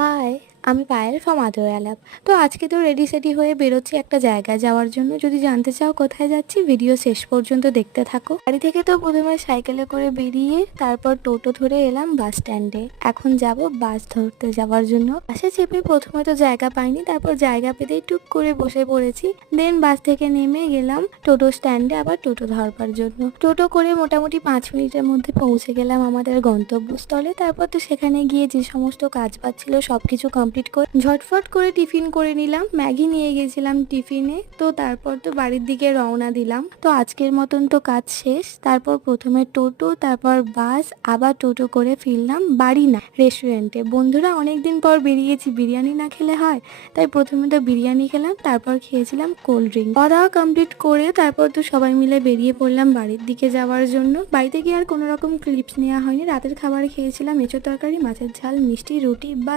High, আমি Payel from আদর অ্যালাপ। তো আজকে তো রেডি সেডি হয়ে বেরোচ্ছি একটা জায়গায় যাওয়ার জন্য। যদি জানতে চাও কোথায় যাচ্ছি, ভিডিও শেষ পর্যন্ত দেখতে থাকো। বাড়ি থেকে তো প্রথমে সাইকেলে করে বেরিয়ে তারপর টোটো ধরে এলাম বাস স্ট্যান্ডে। এখন যাব বাস ধরতে যাওয়ার জন্য। বাসে চেপে প্রথমে তো জায়গা পাইনি, তারপর জায়গা পেতেই টুক করে বসে পড়েছি। দেন বাস থেকে নেমে গেলাম টোটো স্ট্যান্ডে আবার টোটো ধরবার জন্য। টোটো করে মোটামুটি 5 মিনিটের মধ্যে পৌঁছে গেলাম আমাদের গন্তব্যস্থলে। তারপর তো সেখানে গিয়ে যে সমস্ত কাজ বাজ ছিল সবকিছু কমপ্লিট করে ঝটফট করে টিফিন করে নিলাম। ম্যাগি নিয়ে গেছিলাম টিফিনে। তো তারপর তো বাড়ির দিকে রওনা দিলাম। তো আজকের মতন তো কাজ শেষ। তারপর প্রথমে টোটো, তারপর বাস, আবার টোটো করে ফিরলাম বাড়ি না, রেস্টুরেন্টে। বন্ধুরা অনেকদিন পর বেরিয়েছি, বিরিয়ানি না খেলে হয়, তাই প্রথমে তো বিরিয়ানি খেলাম, তারপর খেয়েছিলাম কোল্ড ড্রিঙ্ক। খাওয়া দাওয়া কমপ্লিট করে তারপর তো সবাই মিলে বেরিয়ে পড়লাম বাড়ির দিকে যাওয়ার জন্য। বাড়িতে গিয়ে আর কোনো রকম ক্লিপস নেওয়া হয়নি। রাতের খাবার খেয়েছিলাম এঁচোড় তরকারি, মাছের ঝাল, মিষ্টি, রুটি বা